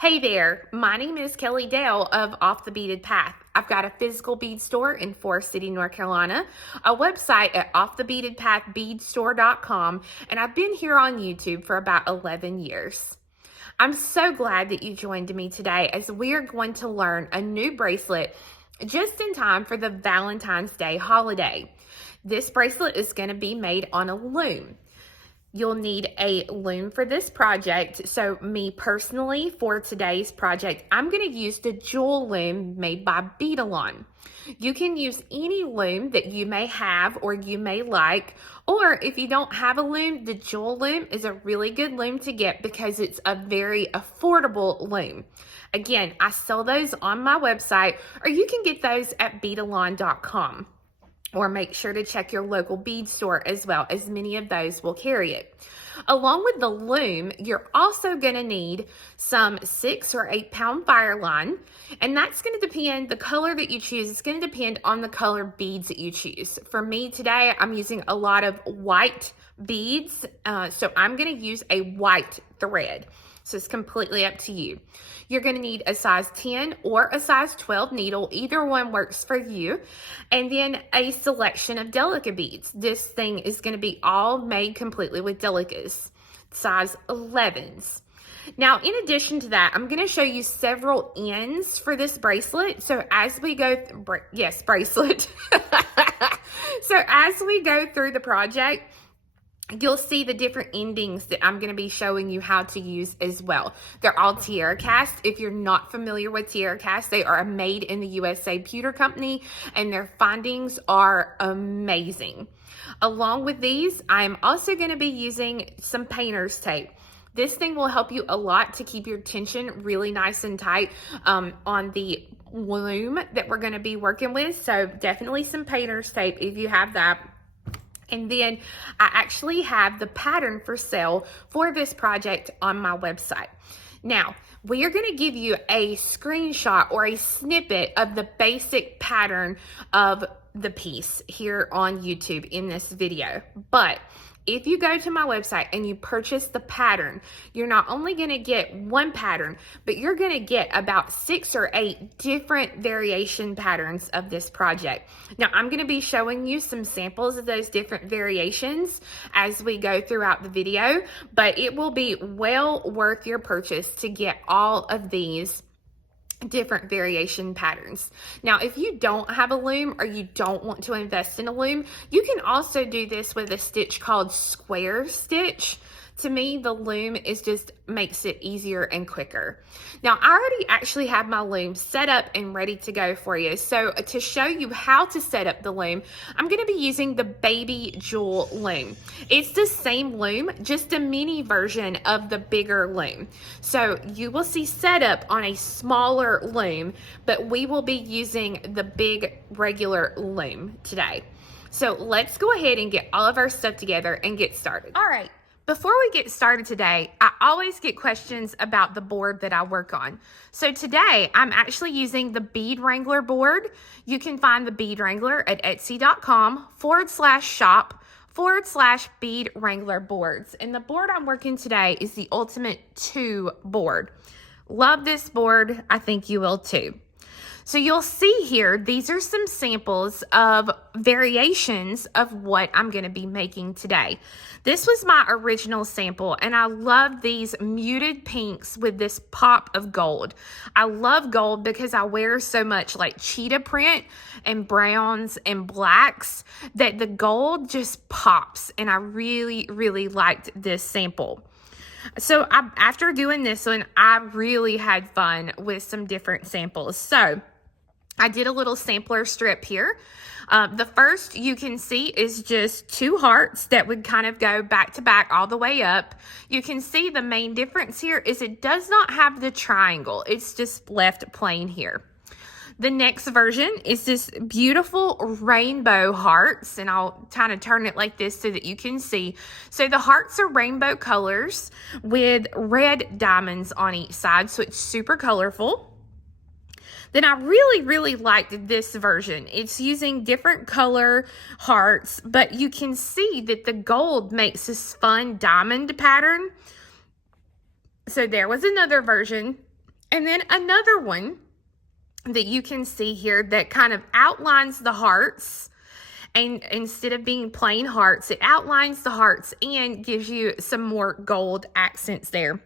Hey there, my name is Kelly Dale of Off the Beaded Path. I've got a physical bead store in Forest City, North Carolina, a website at offthebeadedpathbeadstore.com, and I've been here on YouTube for about 11 years. I'm so glad that you joined me today as we are going to learn a new bracelet just in time for the Valentine's Day holiday. This bracelet is going to be made on a loom. You'll need a loom for this project. So me personally, for today's project, I'm going to use the jewel loom made by Beading. You can use any loom that you may have or you may like, or if you don't have a loom, the jewel loom is a really good loom to get because it's a very affordable loom. Again, I sell those on my website, or you can get those at beadalon.com. Or make sure to check your local bead store as well, as many of those will carry it. Along with the loom, you're also going to need some 6 or 8 pound fire line, and that's going to depend, the color that you choose, it's going to depend on the color beads that you choose. For me today, I'm using a lot of white beads, so I'm going to use a white thread. So it's completely up to you. You're going to need a size 10 or a size 12 needle. Either one works for you. And then a selection of Delica beads. This thing is going to be all made completely with Delicas, size 11s. Now, in addition to that, I'm going to show you several ends for this bracelet. So as we go, bracelet. So as we go through the project, you'll see the different endings that I'm going to be showing you how to use as well. They're all tiara cast. If you're not familiar with tiara cast, they are a made in the USA pewter company, and their findings are amazing. Along with these, I'm also going to be using some painter's tape. This thing will help you a lot to keep your tension really nice and tight on the loom that we're going to be working with. So definitely some painter's tape if you have that. And then I actually have the pattern for sale for this project on my website. Now, we are going to give you a screenshot or a snippet of the basic pattern of the piece here on YouTube in this video. But if you go to my website and you purchase the pattern, you're not only going to get one pattern, but you're going to get about 6 or 8 different variation patterns of this project. Now, I'm going to be showing you some samples of those different variations as we go throughout the video, but it will be well worth your purchase to get all of these different variation patterns. Now, if you don't have a loom or you don't want to invest in a loom, you can also do this with a stitch called square stitch. To me, the loom makes it easier and quicker. Now, I already actually have my loom set up and ready to go for you. So to show you how to set up the loom, I'm going to be using the baby jewel loom. It's the same loom, just a mini version of the bigger loom. So you will see setup on a smaller loom, but we will be using the big regular loom today. So let's go ahead and get all of our stuff together and get started. All right. Before we get started today, I always get questions about the board that I work on. So today, I'm actually using the Bead Wrangler board. You can find the Bead Wrangler at etsy.com/shop/Bead Wrangler boards. And the board I'm working today is the Ultimate 2 board. Love this board. I think you will too. So you'll see here, these are some samples of variations of what I'm going to be making today. This was my original sample, and I love these muted pinks with this pop of gold. I love gold because I wear so much like cheetah print and browns and blacks that the gold just pops, and I really, really liked this sample. So after doing this one, I really had fun with some different samples. So I did a little sampler strip here. The first you can see is just 2 hearts that would kind of go back to back all the way up. You can see the main difference here is it does not have the triangle. It's just left plain here. The next version is this beautiful rainbow hearts, and I'll kind of turn it like this so that you can see. So the hearts are rainbow colors with red diamonds on each side, so it's super colorful. Then I really, really liked this version. It's using different color hearts, but you can see that the gold makes this fun diamond pattern. So there was another version. And then another one that you can see here that kind of outlines the hearts. And instead of being plain hearts, it outlines the hearts and gives you some more gold accents there.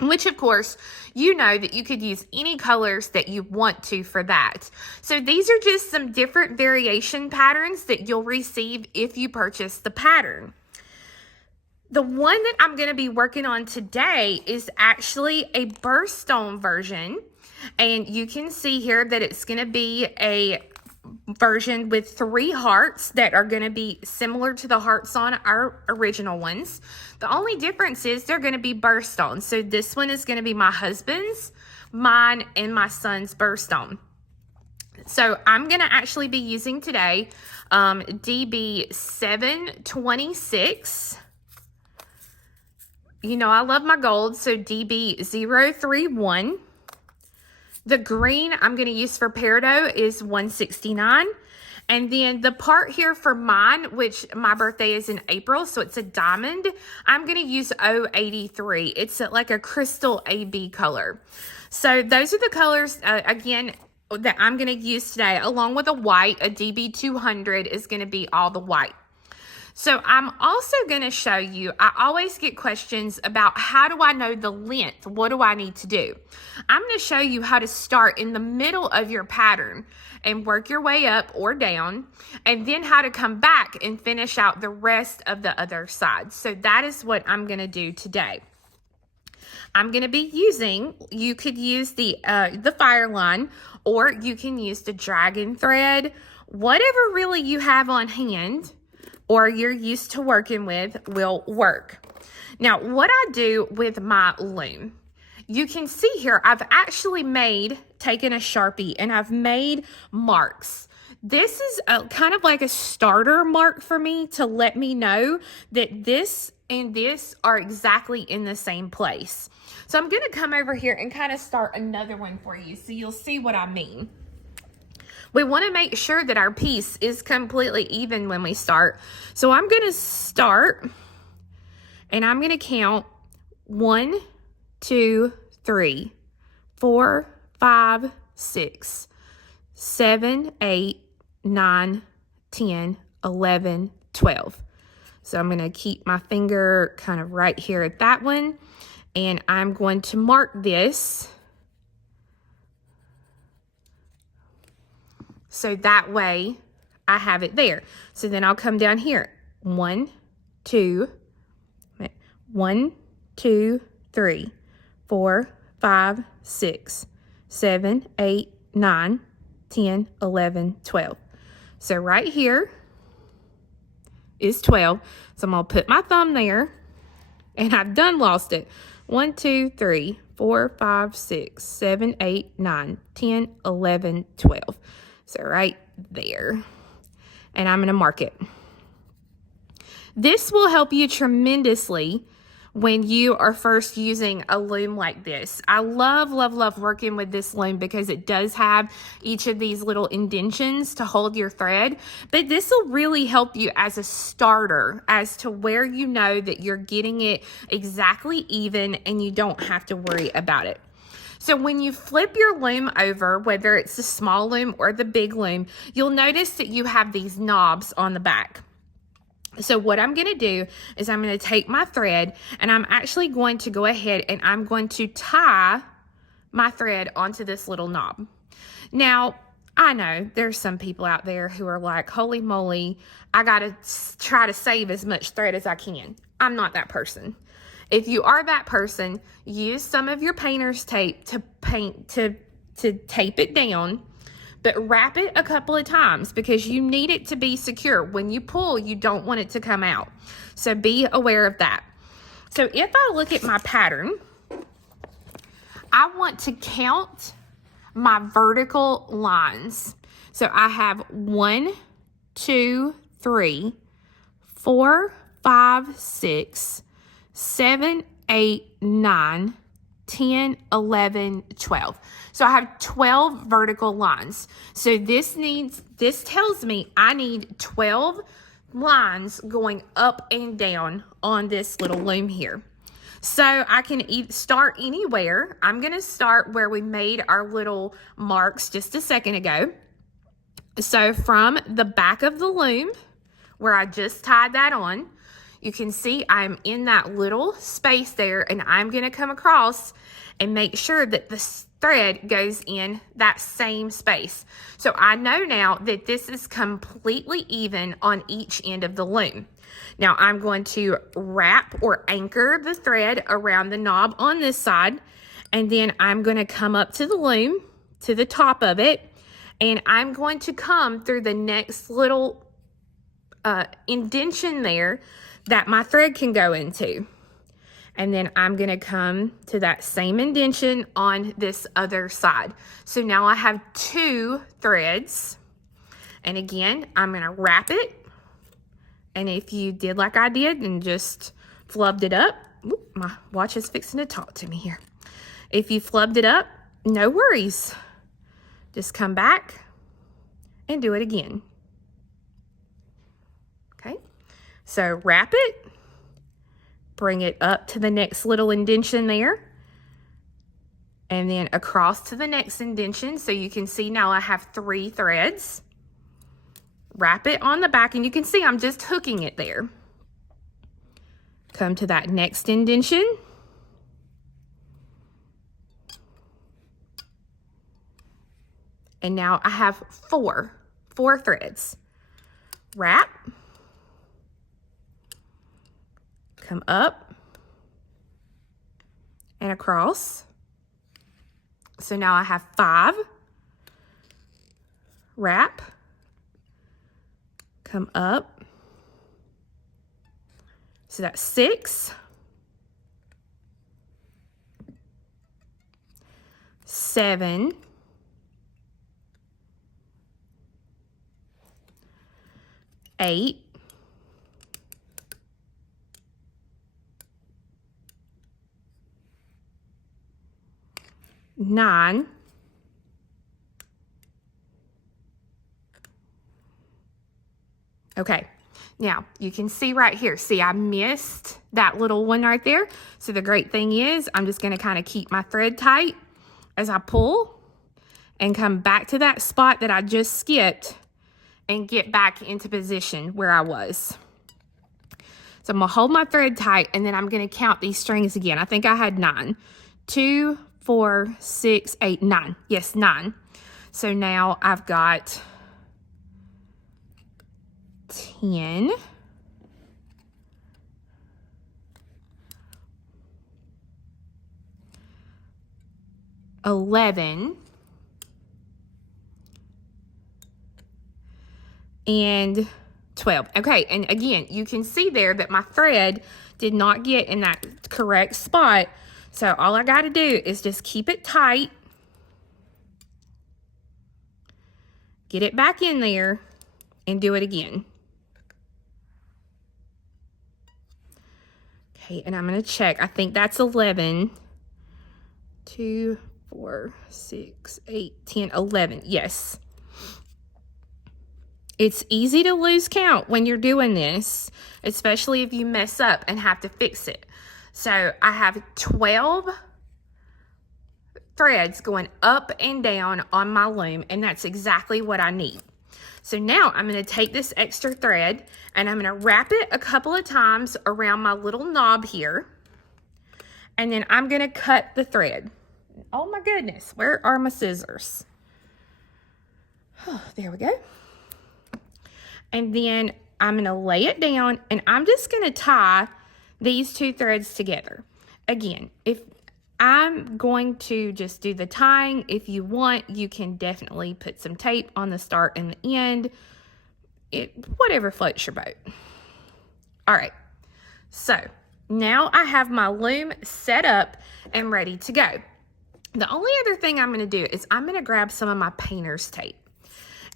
Which, of course, you know that you could use any colors that you want to for that. So these are just some different variation patterns that you'll receive if you purchase the pattern. The one that I'm going to be working on today is actually a birthstone version. And you can see here that it's going to be a version with 3 hearts that are going to be similar to the hearts on our original ones. The only difference is they're going to be birthstones. So this one is going to be my husband's, mine, and my son's birthstone. So I'm going to actually be using today DB 726. You know I love my gold, so DB 031. The green I'm going to use for peridot is 169. And then the part here for mine, which my birthday is in April, so it's a diamond, I'm going to use 083. It's like a crystal AB color. So those are the colors, again, that I'm going to use today, along with a white. A DB 200 is going to be all the white. So I'm also going to show you, I always get questions about how do I know the length? What do I need to do? I'm going to show you how to start in the middle of your pattern and work your way up or down, and then how to come back and finish out the rest of the other side. So that is what I'm going to do today. I'm going to be using, you could use the fire line, or you can use the dragon thread, whatever really you have on hand or you're used to working with will work. Now, what I do with my loom, you can see here, I've actually taken a Sharpie and I've made marks. This is kind of like a starter mark for me to let me know that this and this are exactly in the same place. So I'm going to come over here and kind of start another one for you so you'll see what I mean. We want to make sure that our piece is completely even when we start. So I'm going to start and I'm going to count 1, 2, 3, 4, 5, 6, 7, 8, 9, 10, 11, 12. So I'm going to keep my finger kind of right here at that one. And I'm going to mark this. So that way I have it there. So then I'll come down here. 1, 2, 3, 4, 5, 6, 7, 8, 9, 10, 11, 12. So right here is 12. So I'm going to put my thumb there, and I've done lost it. 1, 2, 3, 4, 5, 6, 7, 8, 9, 10, 11, 12. So right there. And I'm going to mark it. This will help you tremendously when you are first using a loom like this. I love, love, love working with this loom because it does have each of these little indentions to hold your thread. But this will really help you as a starter as to where you know that you're getting it exactly even and you don't have to worry about it. So when you flip your loom over, whether it's the small loom or the big loom, you'll notice that you have these knobs on the back. So what I'm going to do is I'm going to take my thread and I'm actually going to go ahead and I'm going to tie my thread onto this little knob. Now, I know there's some people out there who are like, holy moly, I got to try to save as much thread as I can. I'm not that person. If you are that person, use some of your painter's tape to tape it down, but wrap it a couple of times because you need it to be secure. When you pull, you don't want it to come out. So be aware of that. So if I look at my pattern, I want to count my vertical lines. So I have 1, 2, 3, 4, 5, 6, 7, 8, 9, 10, 11, 12. So I have 12 vertical lines. So this tells me I need 12 lines going up and down on this little loom here. So I can start anywhere. I'm going to start where we made our little marks just a second ago. So from the back of the loom, where I just tied that on, you can see I'm in that little space there, and I'm going to come across and make sure that the thread goes in that same space. So I know now that this is completely even on each end of the loom. Now I'm going to wrap or anchor the thread around the knob on this side, and then I'm going to come up to the loom, to the top of it, and I'm going to come through the next little indentation there that my thread can go into. And then I'm going to come to that same indentation on this other side. So now I have 2 threads. And again, I'm going to wrap it. And if you did like I did and just flubbed it up, whoop, my watch is fixing to talk to me here. If you flubbed it up, no worries. Just come back and do it again. Okay, so wrap it, bring it up to the next little indentation there, and then across to the next indentation. So you can see now I have 3 threads. Wrap it on the back, and you can see I'm just hooking it there. Come to that next indentation. And now I have 4 threads. Wrap. Come up and across. So now I have 5. Wrap. Come up. So that's 6. 7. 8. 9. 10. Okay, now you can see right here, see I missed that little one right there. So the great thing is I'm just going to kind of keep my thread tight as I pull and come back to that spot that I just skipped and get back into position where I was. So I'm going to hold my thread tight, and then I'm going to count these strings again. I think I had 9. 2, 4, 6, 8, 9. Yes, 9. So now I've got 10, 11, and 12. Okay, and again, you can see there that my thread did not get in that correct spot. So all I got to do is just keep it tight, get it back in there, and do it again. Okay, and I'm going to check. I think that's 11. 2, 4, 6, 8, 10, 11. Yes. It's easy to lose count when you're doing this, especially if you mess up and have to fix it. So I have 12 threads going up and down on my loom, and that's exactly what I need. So now I'm going to take this extra thread and I'm going to wrap it a couple of times around my little knob here, and then I'm going to cut the thread. Oh my goodness, where are my scissors? Oh, there we go. And then I'm going to lay it down, and I'm just going to tie these 2 threads together. Again, if I'm going to just do the tying, if you want, you can definitely put some tape on the start and the end. Whatever floats your boat. All right, so now I have my loom set up and ready to go. The only other thing I'm going to do is I'm going to grab some of my painter's tape.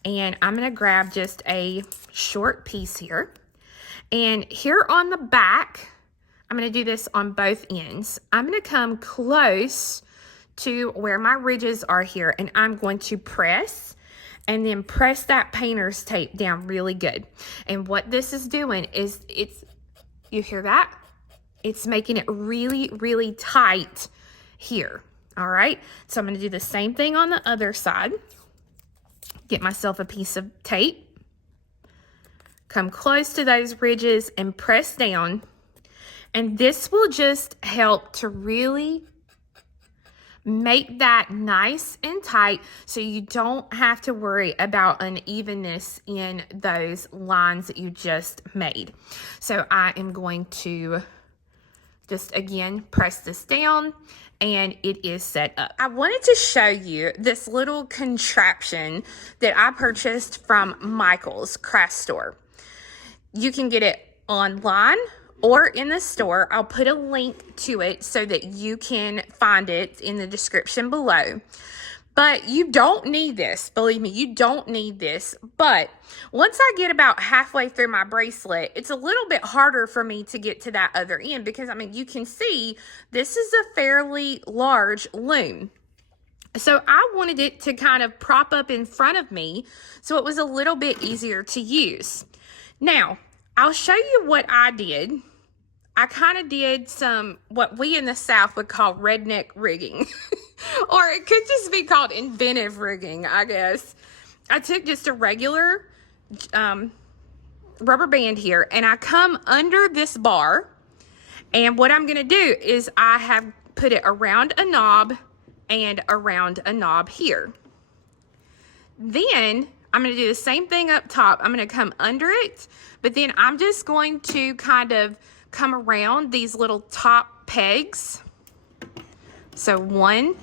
And I'm going to grab just a short piece here. And here on the back, I'm going to do this on both ends. I'm going to come close to where my ridges are here, and I'm going to press and then press that painter's tape down really good. And what this is doing is you hear that? it's making it really, really tight here. All right, so I'm going to do the same thing on the other side. Get myself a piece of tape, come close to those ridges and press down. And this will just help to really make that nice and tight so you don't have to worry about unevenness in those lines that you just made. So I am going to just again press this down and it is set up. I wanted to show you this little contraption that I purchased from Michael's craft store. You can get it online or in the store. I'll put a link to it so that you can find it in the description below. But you don't need this. Believe me, you don't need this. But once I get about halfway through my bracelet, it's a little bit harder for me to get to that other end because, I mean, you can see this is a fairly large loom. So I wanted it to kind of prop up in front of me so it was a little bit easier to use. Now, I'll show you what I did. I kind of did some, what we in the South would call redneck rigging. Or it could just be called inventive rigging, I guess. I took just a regular rubber band here, and I come under this bar. And what I'm going to do is I have put it around a knob and around a knob here. Then I'm going to do the same thing up top. I'm going to come under it, but then I'm just going to kind of come around these little top pegs. So 1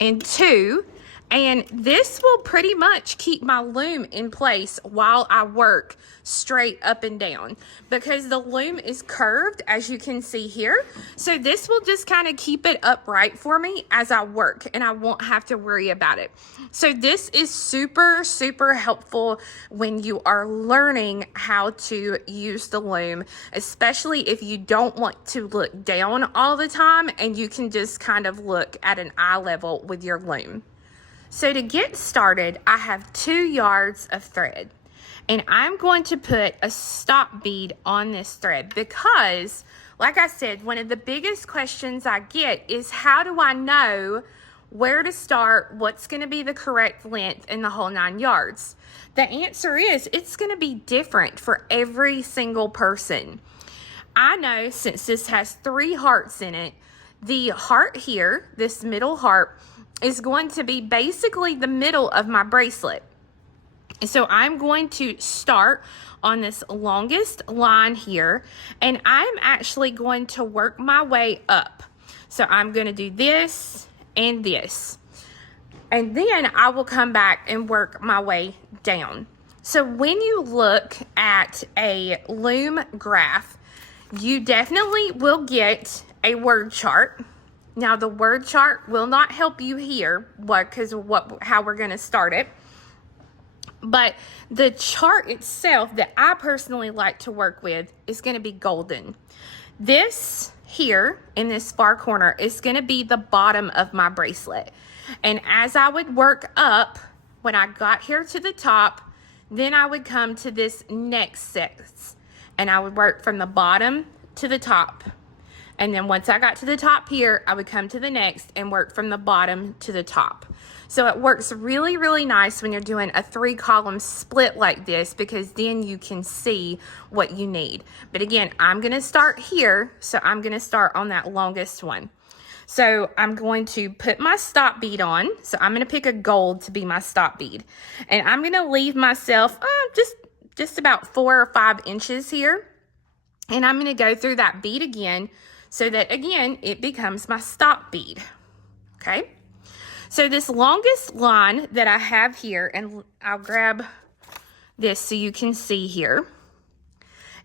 and 2, and this will pretty much keep my loom in place while I work straight up and down because the loom is curved, as you can see here. So this will just kind of keep it upright for me as I work, and I won't have to worry about it. So this is super, super helpful when you are learning how to use the loom, especially if you don't want to look down all the time and you can just kind of look at an eye level with your loom. So to get started, I have 2 yards of thread, and I'm going to put a stop bead on this thread because, like I said, one of the biggest questions I get is how do I know where to start, what's going to be the correct length in the whole 9 yards? The answer is it's going to be different for every single person. I know since this has 3 hearts in it, the heart here, this middle heart, is going to be basically the middle of my bracelet. So I'm going to start on this longest line here, and I'm actually going to work my way up. So I'm going to do this and this, and then I will come back and work my way down. So when you look at a loom graph, you definitely will get a word chart. Now the word chart will not help you here how we're going to start it. But the chart itself that I personally like to work with is going to be golden. This here in this far corner is going to be the bottom of my bracelet. And as I would work up, when I got here to the top, then I would come to this next six. And I would work from the bottom to the top. And then once I got to the top here, I would come to the next and work from the bottom to the top. So it works really, really nice when you're doing a 3-column split like this because then you can see what you need. But again, I'm going to start here, so I'm going to start on that longest one. So I'm going to put my stop bead on. So I'm going to pick a gold to be my stop bead. And I'm going to leave myself just about 4 or 5 inches here. And I'm going to go through that bead again, so that, again, it becomes my stop bead, okay? So this longest line that I have here, and I'll grab this so you can see here,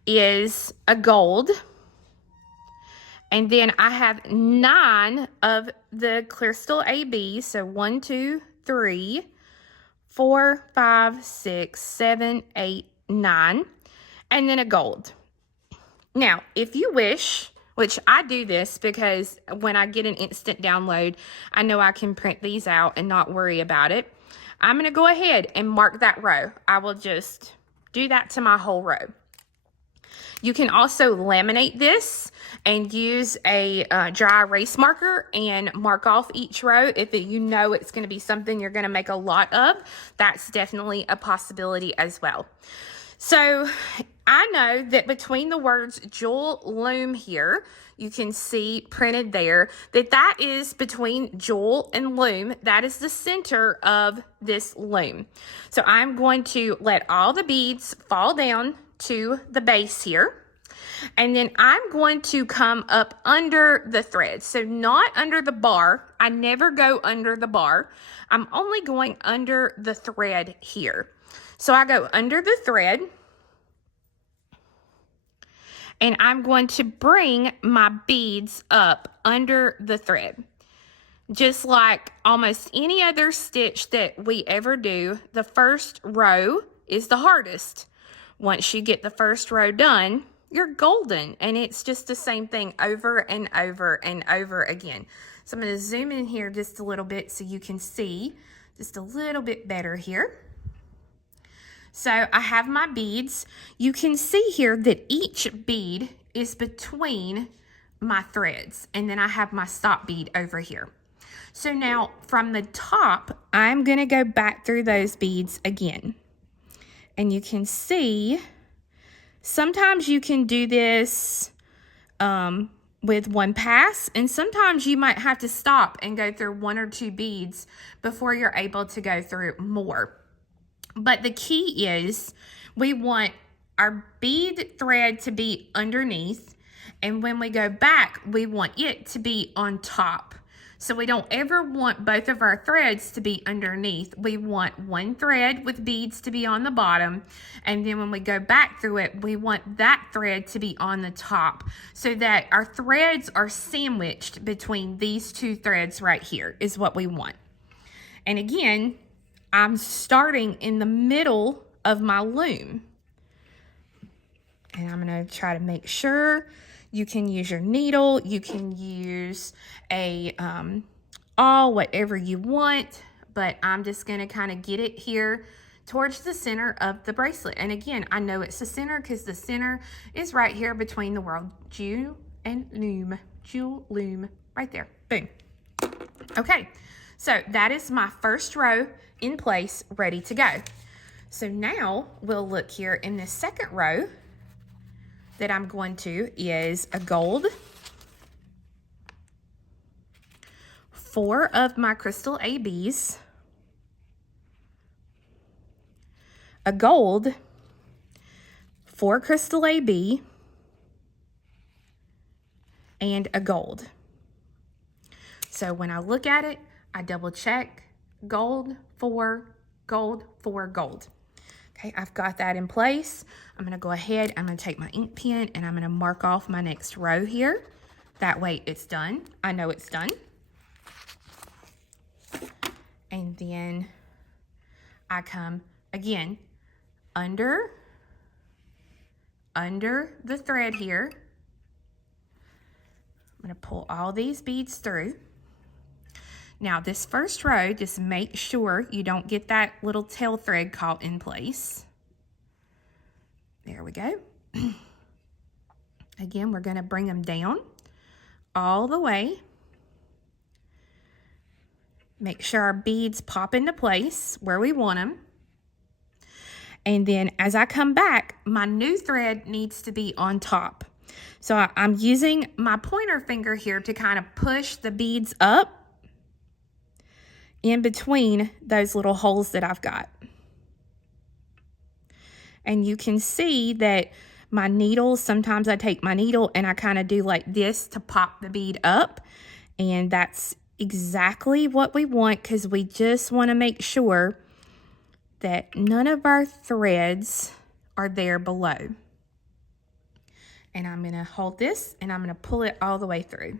is a gold. And then I have 9 of the crystal AB, so 1, 2, 3, 4, 5, 6, 7, 8, 9, and then a gold. Now, if you wish, which I do this because when I get an instant download, I know I can print these out and not worry about it. I'm going to go ahead and mark that row. I will just do that to my whole row. You can also laminate this and use a dry erase marker and mark off each row if you know it's going to be something you're going to make a lot of. That's definitely a possibility as well. So I know that between the words Jewel Loom here, you can see printed there that is between Jewel and Loom. That is the center of this loom. So I'm going to let all the beads fall down to the base here. And then I'm going to come up under the thread. So not under the bar. I never go under the bar. I'm only going under the thread here. So I go under the thread. And I'm going to bring my beads up under the thread. Just like almost any other stitch that we ever do, the first row is the hardest. Once you get the first row done, you're golden. And it's just the same thing over and over and over again. So I'm going to zoom in here just a little bit so you can see just a little bit better here. So I have my beads. You can see here that each bead is between my threads. And then I have my stop bead over here. So now from the top, I'm going to go back through those beads again. And you can see, sometimes you can do this with one pass, and sometimes you might have to stop and go through 1 or 2 beads before you're able to go through more. But the key is we want our bead thread to be underneath, and when we go back, we want it to be on top. So we don't ever want both of our threads to be underneath. We want one thread with beads to be on the bottom, and then when we go back through it, we want that thread to be on the top so that our threads are sandwiched between these 2 threads right here is what we want. And again, I'm starting in the middle of my loom. And I'm going to try to make sure you can use your needle. You can use a awl, whatever you want. But I'm just going to kind of get it here towards the center of the bracelet. And again, I know it's the center because the center is right here between the word Jewel and Loom. Jewel, Loom, right there. Boom. Okay, so that is my first row in place, ready to go. So now we'll look here in the second row that I'm going to is a gold, 4 of my crystal ABs, a gold, 4 crystal AB, and a gold. So when I look at it, I double check gold, 4, gold, 4, gold. Okay, I've got that in place. I'm going to go ahead, I'm going to take my ink pen and I'm going to mark off my next row here. That way it's done. I know it's done. And then I come again under the thread here. I'm going to pull all these beads through. Now this first row, just make sure you don't get that little tail thread caught in place. There we go. Again, we're going to bring them down all the way. Make sure our beads pop into place where we want them. And then as I come back, my new thread needs to be on top. So I'm using my pointer finger here to kind of push the beads up in between those little holes that I've got. And you can see that my needle, sometimes I take my needle and I kind of do like this to pop the bead up. And that's exactly what we want because we just want to make sure that none of our threads are there below. And I'm going to hold this and I'm going to pull it all the way through.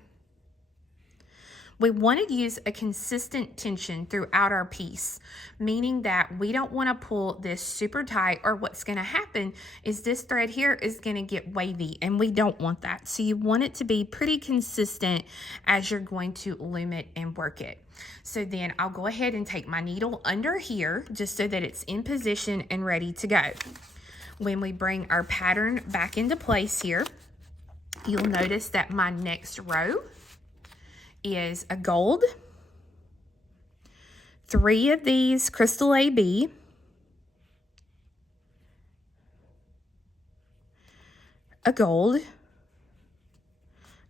We want to use a consistent tension throughout our piece, meaning that we don't want to pull this super tight, or what's going to happen is this thread here is going to get wavy and we don't want that. So you want it to be pretty consistent as you're going to loom it and work it. So then I'll go ahead and take my needle under here just so that it's in position and ready to go. When we bring our pattern back into place here, you'll notice that my next row is a gold, 3 of these crystal AB, a gold,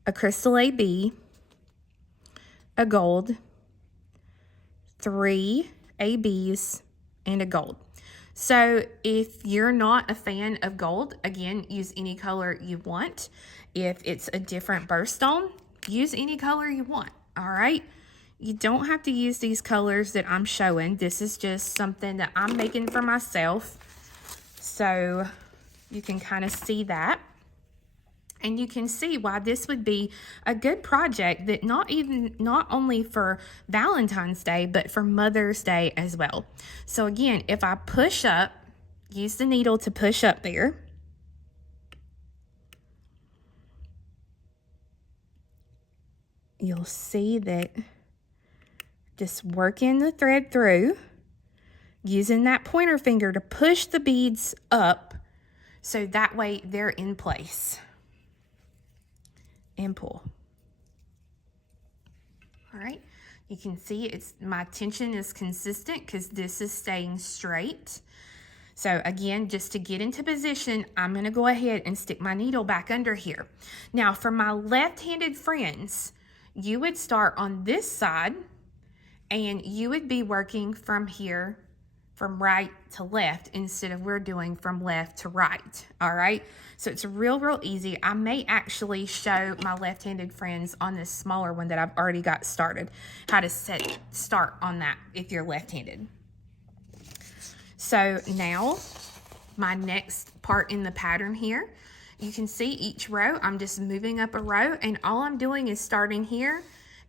a crystal AB, a gold, 3 ABs, and a gold. So if you're not a fan of gold, again, use any color you want. If it's a different birthstone, use any color you want, all right? You don't have to use these colors that I'm showing. This is just something that I'm making for myself. So you can kind of see that. And you can see why this would be a good project that not only for Valentine's Day, but for Mother's Day as well. So again, if I push up, use the needle to push up there. You'll see that just working the thread through, using that pointer finger to push the beads up so that way they're in place. And pull. All right, you can see my tension is consistent because this is staying straight. So again, just to get into position, I'm going to go ahead and stick my needle back under here. Now for my left-handed friends, you would start on this side and you would be working from here, from right to left, instead of we're doing from left to right. All right, so it's real easy. I may actually show my left-handed friends on this smaller one that I've already got started, how to start on that if you're left-handed. So now my next part in the pattern here, you can see each row, I'm just moving up a row, and all I'm doing is starting here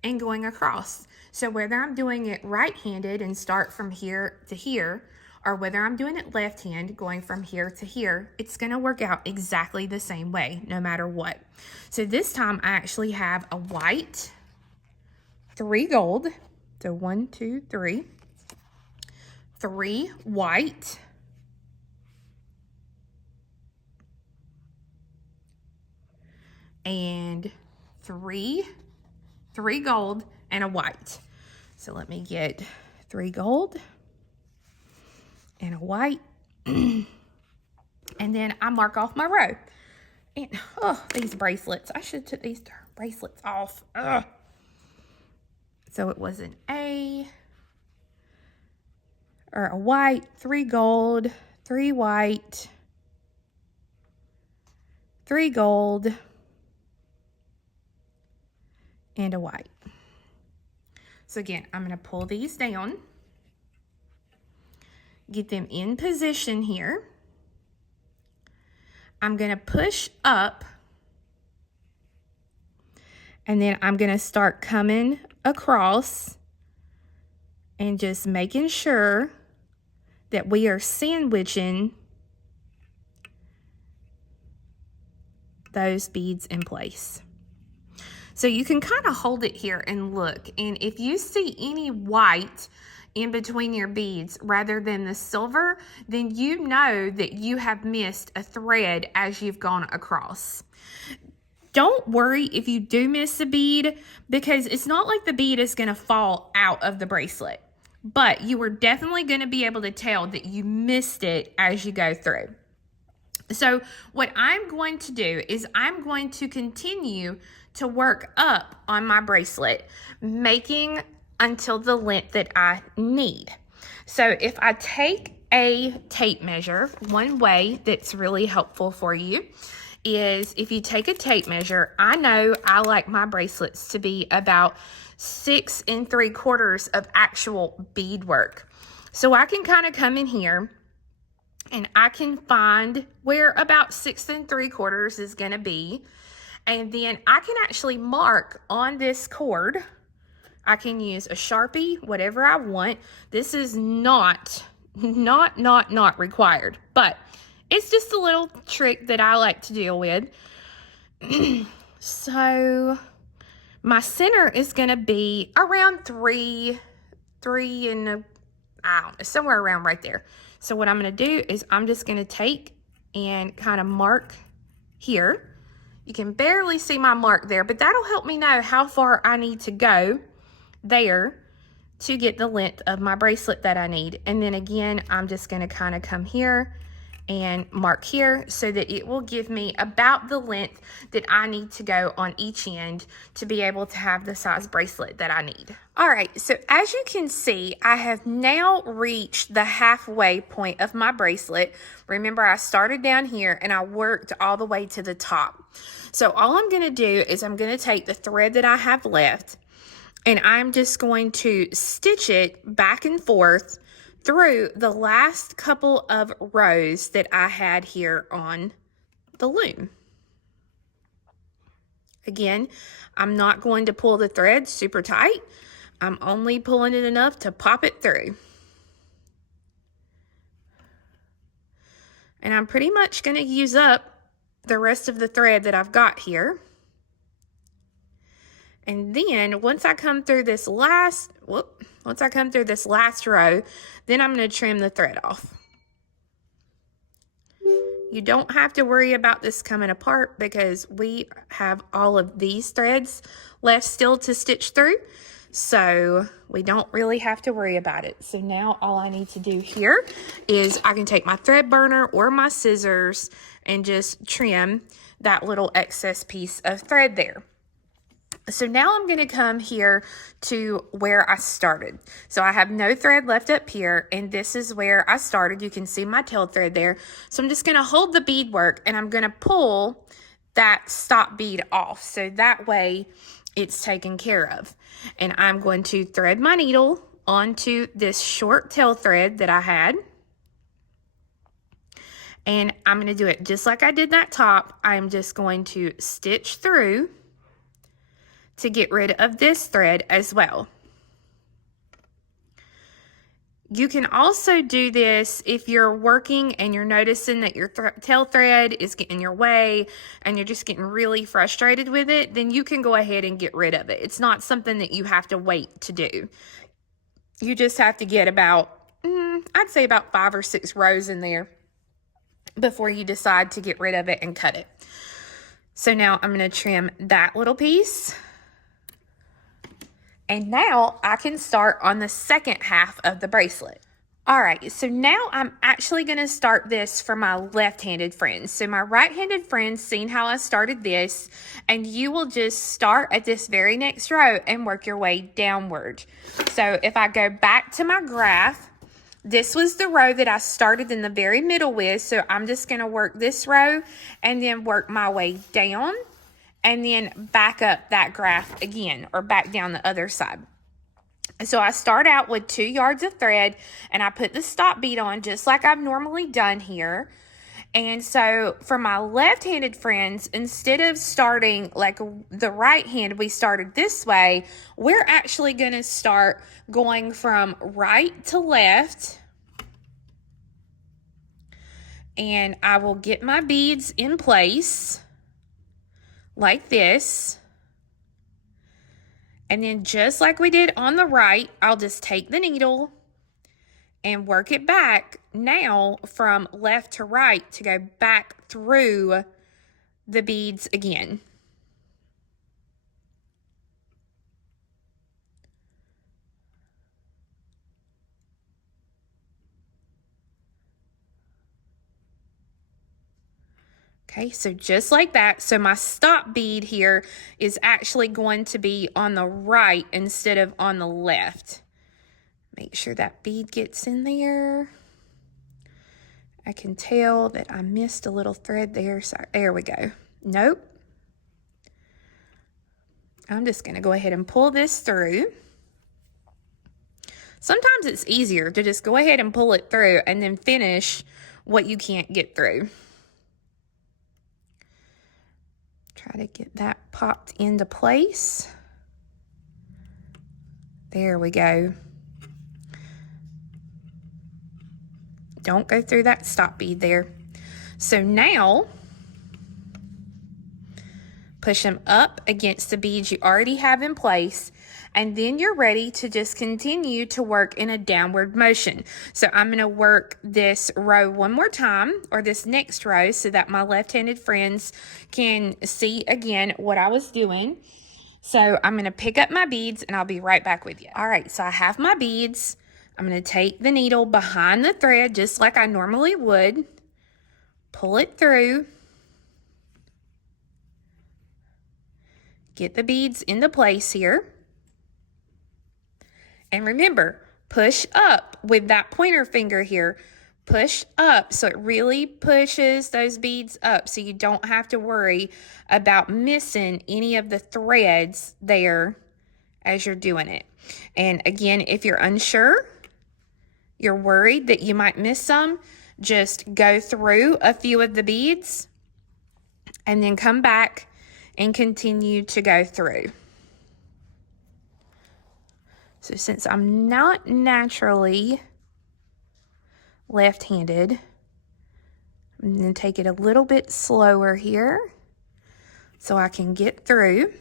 and going across. So whether I'm doing it right-handed and start from here to here, or whether I'm doing it left-hand going from here to here, it's going to work out exactly the same way, no matter what. So this time I actually have a white, 3 gold, so 1, 2, 3, 3 white, and 3 gold, and a white. So let me get 3 gold and a white, and then I mark off my row. And these bracelets, I should take these bracelets off. So it was an A, or a white, 3 gold, 3 white, 3 gold, and a white. So again, I'm going to pull these down, get them in position here. I'm going to push up, and then I'm going to start coming across and just making sure that we are sandwiching those beads in place. So you can kind of hold it here and look, and if you see any white in between your beads rather than the silver, then you know that you have missed a thread as you've gone across. Don't worry if you do miss a bead, because it's not like the bead is going to fall out of the bracelet, but you are definitely going to be able to tell that you missed it as you go through. So what I'm going to do is I'm going to continue to work up on my bracelet, making until the length that I need. So if I take a tape measure, one way that's really helpful for you is if you take a tape measure, I know I like my bracelets to be about 6 3/4 of actual beadwork. So I can kind of come in here and I can find where about 6 3/4 is going to be. And then I can actually mark on this cord. I can use a Sharpie, whatever I want. This is not required, but it's just a little trick that I like to deal with. So my center is going to be around 3 and I don't know, somewhere around right there. So what I'm going to do is I'm just going to take and kind of mark here. You can barely see my mark there, but that'll help me know how far I need to go there to get the length of my bracelet that I need. And then again, I'm just going to kind of come here and mark here so that it will give me about the length that I need to go on each end to be able to have the size bracelet that I need. All right, so as you can see, I have now reached the halfway point of my bracelet. Remember, I started down here and I worked all the way to the top. So all I'm going to do is I'm going to take the thread that I have left, and I'm just going to stitch it back and forth through the last couple of rows that I had here on the loom. Again, I'm not going to pull the thread super tight. I'm only pulling it enough to pop it through. And I'm pretty much going to use up the rest of the thread that I've got here. And then once I come through this last row, then I'm going to trim the thread off. You don't have to worry about this coming apart because we have all of these threads left still to stitch through. So we don't really have to worry about it. So now all I need to do here is I can take my thread burner or my scissors and just trim that little excess piece of thread there. So now I'm going to come here to where I started. So I have no thread left up here, and this is where I started. You can see my tail thread there. So I'm just going to hold the beadwork and I'm going to pull that stop bead off. So that way it's taken care of. And I'm going to thread my needle onto this short tail thread that I had. And I'm going to do it just like I did that top. I'm just going to stitch through to get rid of this thread as well. You can also do this if you're working and you're noticing that your tail thread is getting in your way and you're just getting really frustrated with it, then you can go ahead and get rid of it. It's not something that you have to wait to do. You just have to get about, I'd say about 5 or 6 rows in there before you decide to get rid of it and cut it. So now I'm going to trim that little piece. And now I can start on the second half of the bracelet. All right, so now I'm actually going to start this for my left-handed friends. So my right-handed friends seen how I started this, and you will just start at this very next row and work your way downward. So if I go back to my graph, this was the row that I started in the very middle with. So I'm just going to work this row and then work my way down, and then back up that graph again, or back down the other side. So I start out with 2 yards of thread, and I put the stop bead on just like I've normally done here. And so for my left-handed friends, instead of starting like the right hand, we started this way, we're actually going to start going from right to left. And I will get my beads in place like this. And then just like we did on the right, I'll just take the needle and work it back now from left to right to go back through the beads again. Okay, so just like that. So my stop bead here is actually going to be on the right instead of on the left. Make sure that bead gets in there. I can tell that I missed a little thread there. So there we go. Nope. I'm just going to go ahead and pull this through. Sometimes it's easier to just go ahead and pull it through and then finish what you can't get through. Try to get that popped into place. There we go. Don't go through that stop bead there. So now, Push them up against the beads you already have in place, and then you're ready to just continue to work in a downward motion. So I'm going to work this row one more time, or this next row, so that my left-handed friends can see again what I was doing. So I'm going to pick up my beads and I'll be right back with you. All right, so I have my beads. I'm going to take the needle behind the thread just like I normally would. Pull it through. Get the beads into place here. And remember, push up with that pointer finger here. Push up so it really pushes those beads up so you don't have to worry about missing any of the threads there as you're doing it. And again, if you're unsure, you're worried that you might miss some, just go through a few of the beads and then come back and continue to go through. So since I'm not naturally left-handed, I'm going to take it a little bit slower here so I can get through.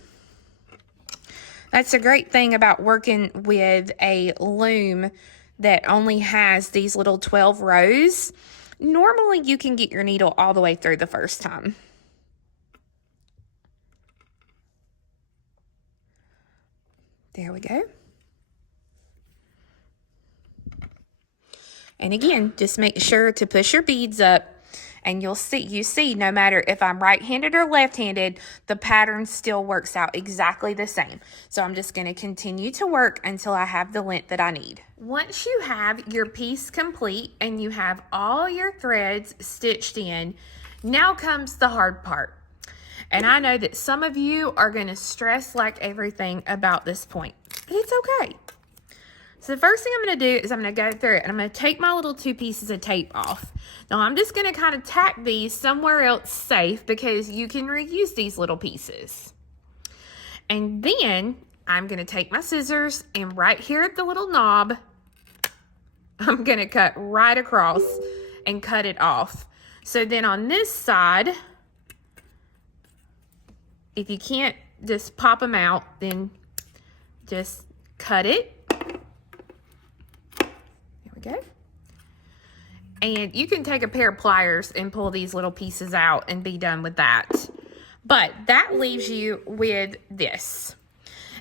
That's a great thing about working with a loom that only has these little 12 rows. Normally you can get your needle all the way through the first time. There we go. And again, just make sure to push your beads up, and you see no matter if I'm right-handed or left-handed, the pattern still works out exactly the same. So I'm just going to continue to work until I have the length that I need. Once you have your piece complete and you have all your threads stitched in, now comes the hard part. And I know that some of you are going to stress like everything about this point. It's okay. So the first thing I'm going to do is I'm going to go through it and I'm going to take my little 2 pieces of tape off. Now I'm just going to kind of tack these somewhere else safe because you can reuse these little pieces. And then I'm going to take my scissors and right here at the little knob, I'm going to cut right across and cut it off. So then on this side, if you can't just pop them out, then just cut it. Go. And you can take a pair of pliers and pull these little pieces out and be done with that. But that leaves you with this.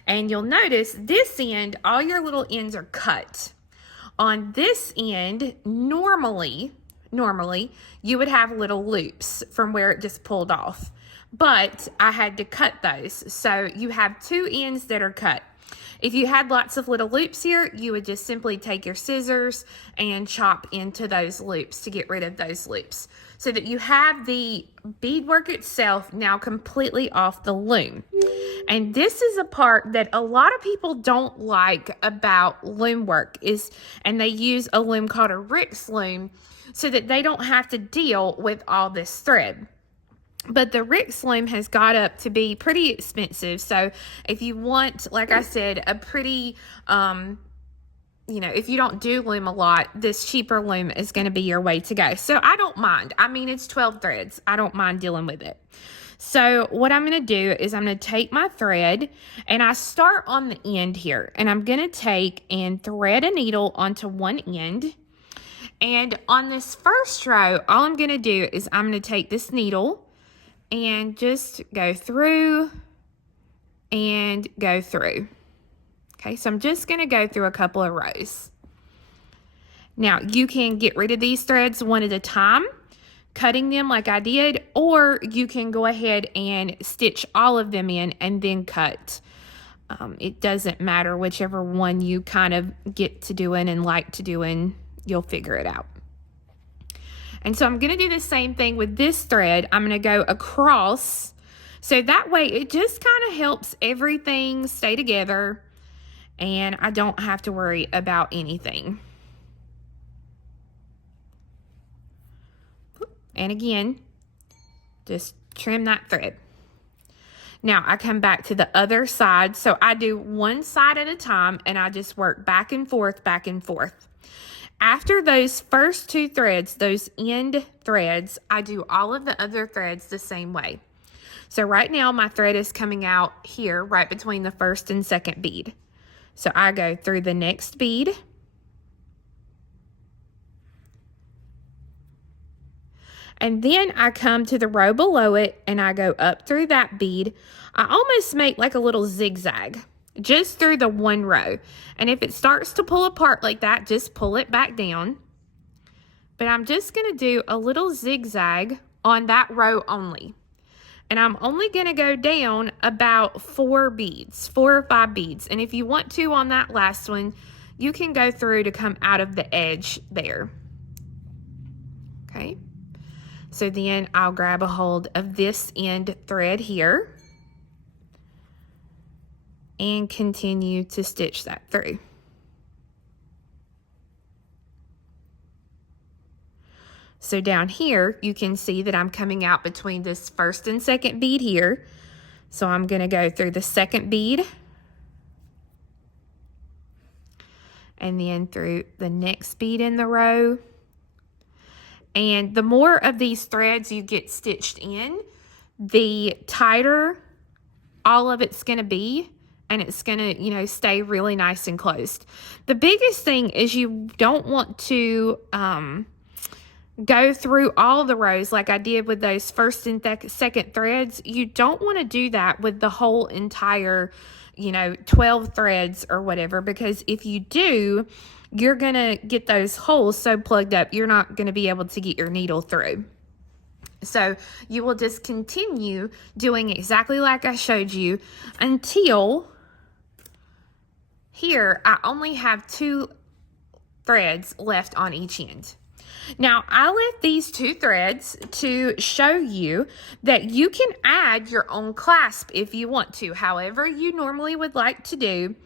And you'll notice this end, all your little ends are cut. On this end, normally you would have little loops from where it just pulled off. But I had to cut those. So you have 2 ends that are cut. If you had lots of little loops here, you would just simply take your scissors and chop into those loops to get rid of those loops, so that you have the beadwork itself now completely off the loom. And this is a part that a lot of people don't like about loom work, and they use a loom called a Rix loom so that they don't have to deal with all this thread. But the Rix loom has got up to be pretty expensive. So if you want, like I said, a pretty, if you don't do loom a lot, this cheaper loom is going to be your way to go. So I don't mind. I mean, it's 12 threads. I don't mind dealing with it. So what I'm going to do is I'm going to take my thread and I start on the end here. And I'm going to take and thread a needle onto one end. And on this first row, all I'm going to do is I'm going to take this needle and just go through and go through. Okay, so I'm just going to go through a couple of rows. Now, you can get rid of these threads one at a time, cutting them like I did, or you can go ahead and stitch all of them in and then cut. It doesn't matter, whichever one you kind of get to doing and like to doing, you'll figure it out. And so I'm going to do the same thing with this thread. I'm going to go across, so that way it just kind of helps everything stay together and I don't have to worry about anything. And again, just trim that thread. Now I come back to the other side. So I do one side at a time and I just work back and forth, back and forth. After those first 2 threads, those end threads, I do all of the other threads the same way. So right now my thread is coming out here right between the first and second bead. So I go through the next bead, and then I come to the row below it and I go up through that bead. I almost make like a little zigzag just through the one row. And if it starts to pull apart like that, just pull it back down. But I'm just going to do a little zigzag on that row only. And I'm only going to go down about 4 beads, 4 or 5 beads. And if you want to on that last one, you can go through to come out of the edge there. Okay. So then I'll grab a hold of this end thread here and continue to stitch that through. So down here, you can see that I'm coming out between this first and second bead here. So I'm going to go through the second bead and then through the next bead in the row. And the more of these threads you get stitched in, the tighter all of it's going to be, and it's going to, you know, stay really nice and closed. The biggest thing is you don't want to go through all the rows like I did with those first and second threads. You don't want to do that with the whole entire, you know, 12 threads or whatever, because if you do, you're going to get those holes so plugged up, you're not going to be able to get your needle through. So you will just continue doing exactly like I showed you until here I only have 2 threads left on each end. Now, I left these 2 threads to show you that you can add your own clasp if you want to, however you normally would like to do,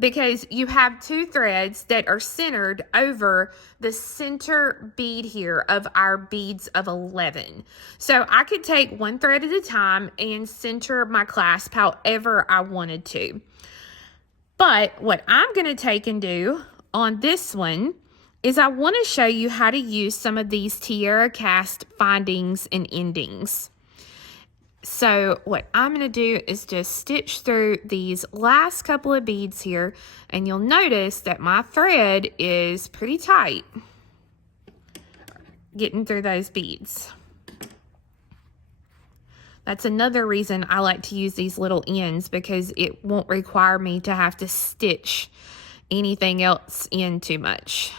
because you have 2 threads that are centered over the center bead here of our beads of 11. So I could take 1 thread at a time and center my clasp however I wanted to. But what I'm going to take and do on this one is I want to show you how to use some of these tiara cast findings and endings. So what I'm going to do is just stitch through these last couple of beads here, and you'll notice that my thread is pretty tight getting through those beads. That's another reason I like to use these little ends, because it won't require me to have to stitch anything else in too much.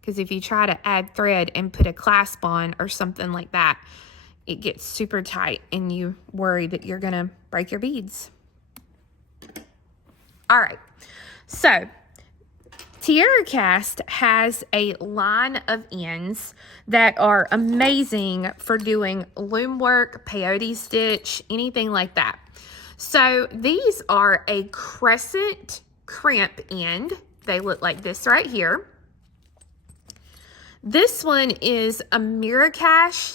Because if you try to add thread and put a clasp on or something like that, it gets super tight and you worry that you're going to break your beads. All right, so Tiara Cast has a line of ends that are amazing for doing loom work, peyote stitch, anything like that. So these are a crescent crimp end. They look like this right here. This one is a mirror cash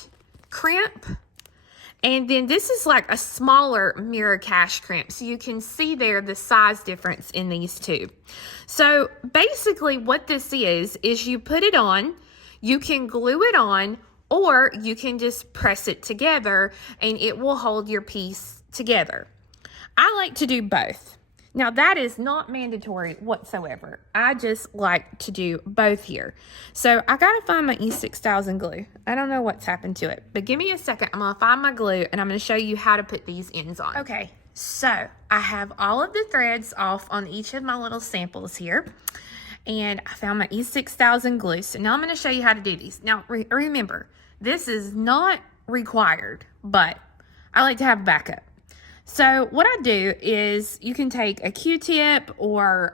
crimp, and then this is like a smaller mirror cash crimp. So you can see there the size difference in these two. So basically what this is you put it on, you can glue it on, or you can just press it together and it will hold your piece together. I like to do both. Now, that is not mandatory whatsoever. I just like to do both here. So I got to find my E6000 glue. I don't know what's happened to it, but give me a second. I'm going to find my glue and I'm going to show you how to put these ends on. Okay, so I have all of the threads off on each of my little samples here. And I found my E6000 glue. So now I'm going to show you how to do these. Now, remember, this is not required, but I like to have a backup. So what I do is you can take a Q-tip or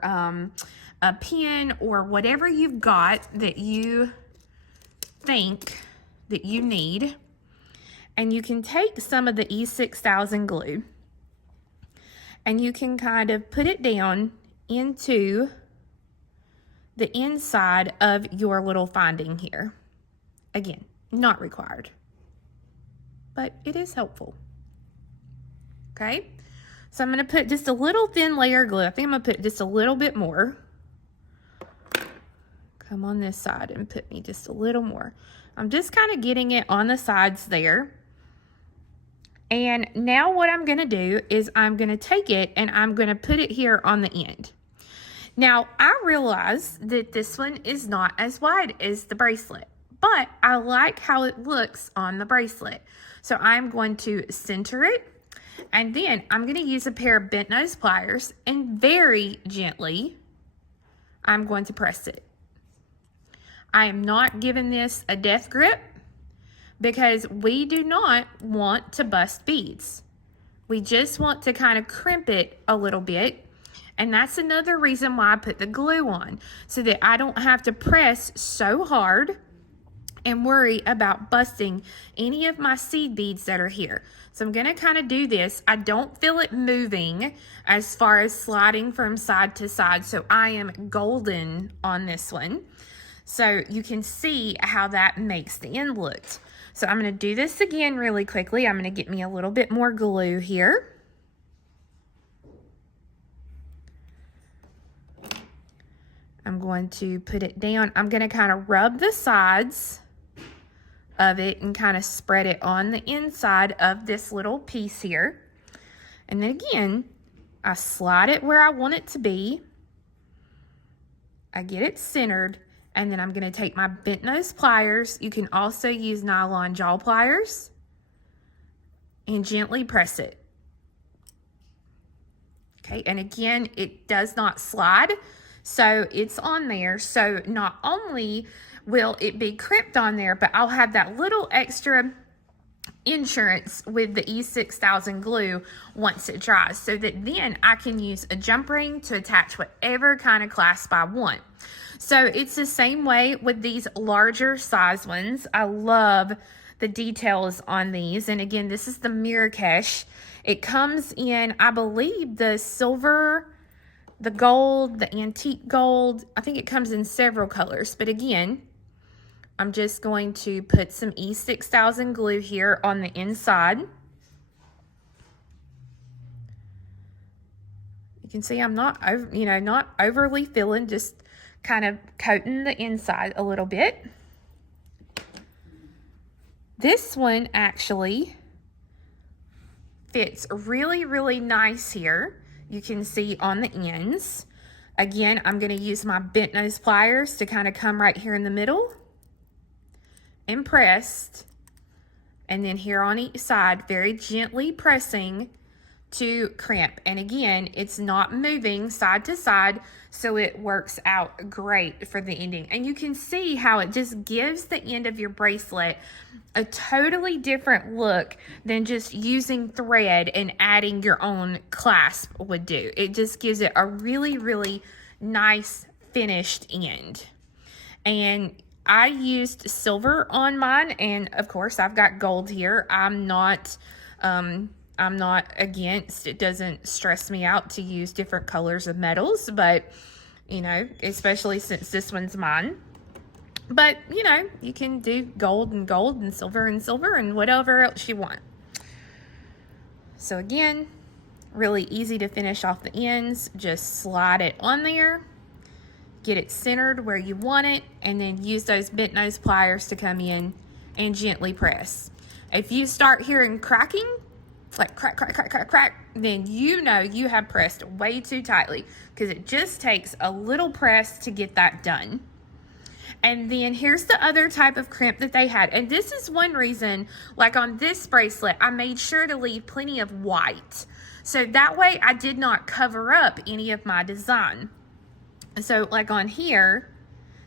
a pen or whatever you've got that you think that you need, and you can take some of the E6000 glue and you can kind of put it down into the inside of your little finding here. Again, not required, but it is helpful. Okay, so I'm going to put just a little thin layer of glue. I think I'm going to put just a little bit more. Come on this side and put me just a little more. I'm just kind of getting it on the sides there. And now what I'm going to do is I'm going to take it and I'm going to put it here on the end. Now, I realize that this one is not as wide as the bracelet, but I like how it looks on the bracelet. So I'm going to center it, and then I'm going to use a pair of bent nose pliers, and very gently, I'm going to press it. I am not giving this a death grip because we do not want to bust beads. We just want to kind of crimp it a little bit. And that's another reason why I put the glue on, so that I don't have to press so hard and worry about busting any of my seed beads that are here. So I'm going to kind of do this. I don't feel it moving as far as sliding from side to side, so I am golden on this one. So you can see how that makes the end look. So I'm going to do this again really quickly. I'm going to get me a little bit more glue here. I'm going to put it down. I'm going to kind of rub the sides of it and kind of spread it on the inside of this little piece here. And then again, I slide it where I want it to be. I get it centered, and then I'm going to take my bent nose pliers. You can also use nylon jaw pliers and gently press it. Okay, and again, it does not slide. So it's on there. So not only will it be crimped on there, but I'll have that little extra insurance with the E6000 glue once it dries, so that then I can use a jump ring to attach whatever kind of clasp I want. So it's the same way with these larger size ones. I love the details on these. And again, this is the Marrakesh. It comes in, I believe, the silver, the gold, the antique gold. I think it comes in several colors. But again, I'm just going to put some E6000 glue here on the inside. You can see I'm not, not overly filling, just kind of coating the inside a little bit. This one actually fits really, really nice here. You can see on the ends. Again, I'm going to use my bent nose pliers to kind of come right here in the middle and pressed. And then here on each side, very gently pressing to crimp. And again, it's not moving side to side, so it works out great for the ending. And you can see how it just gives the end of your bracelet a totally different look than just using thread and adding your own clasp would do. It just gives it a really, really nice finished end. And I used silver on mine, and of course I've got gold here. I'm not against, it doesn't stress me out to use different colors of metals, but especially since this one's mine. But you can do gold and silver and whatever else you want. So again, really easy to finish off the ends. Just slide it on there, get it centered where you want it, and then use those bent nose pliers to come in and gently press. If you start hearing cracking, like crack, crack, crack, crack, crack, then you have pressed way too tightly, because it just takes a little press to get that done. And then here's the other type of crimp that they had. And this is one reason, like on this bracelet, I made sure to leave plenty of white. So that way I did not cover up any of my design. So like on here,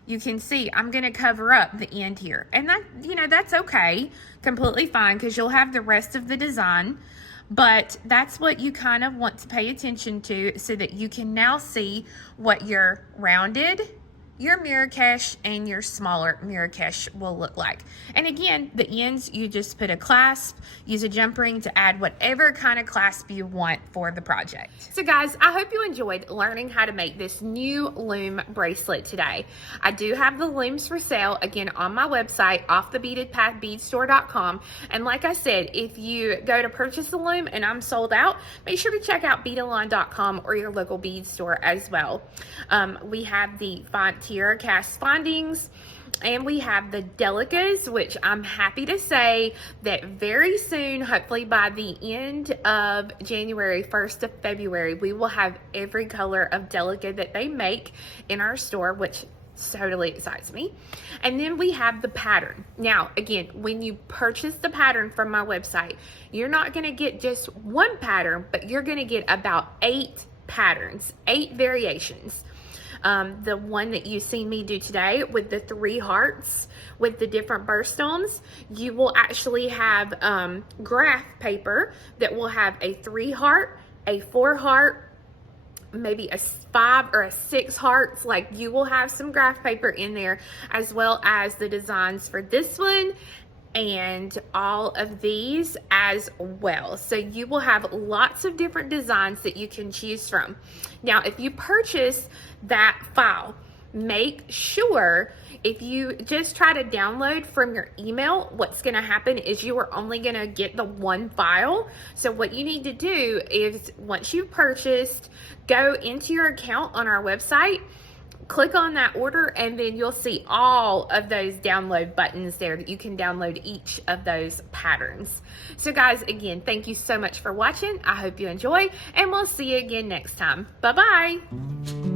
you can see I'm going to cover up the end here. And that, that's okay. Completely fine, because you'll have the rest of the design. But that's what you kind of want to pay attention to, so that you can now see what your rounded, your Marrakesh, and your smaller Marrakesh will look like. And again, the ends, you just put a clasp, use a jump ring to add whatever kind of clasp you want for the project. So guys, I hope you enjoyed learning how to make this new loom bracelet today. I do have the looms for sale, again, on my website, offthebeadedpathbeadstore.com. And like I said, if you go to purchase a loom and I'm sold out, make sure to check out beadonline.com or your local bead store as well. We have the Tiara cast findings. And we have the Delicas, which I'm happy to say that very soon, hopefully by the end of January, 1st of February, we will have every color of Delica that they make in our store, which totally excites me. And then we have the pattern. Now, again, when you purchase the pattern from my website, you're not going to get just one pattern, but you're going to get about 8 patterns, 8 variations. The one that you see me do today with the 3 hearts with the different birthstones, you will actually have graph paper that will have a 3 heart, a 4 heart, maybe a 5 or a 6 hearts. Like, you will have some graph paper in there, as well as the designs for this one and all of these as well. So you will have lots of different designs that you can choose from. Now, if you purchase that file, make sure if you just try to download from your email, what's going to happen is you are only going to get the one file. So what you need to do is, once you've purchased, go into your account on our website, click on that order, and then you'll see all of those download buttons there that you can download each of those patterns. So guys, again, thank you so much for watching. I hope you enjoy, and we'll see you again next time. Bye-bye.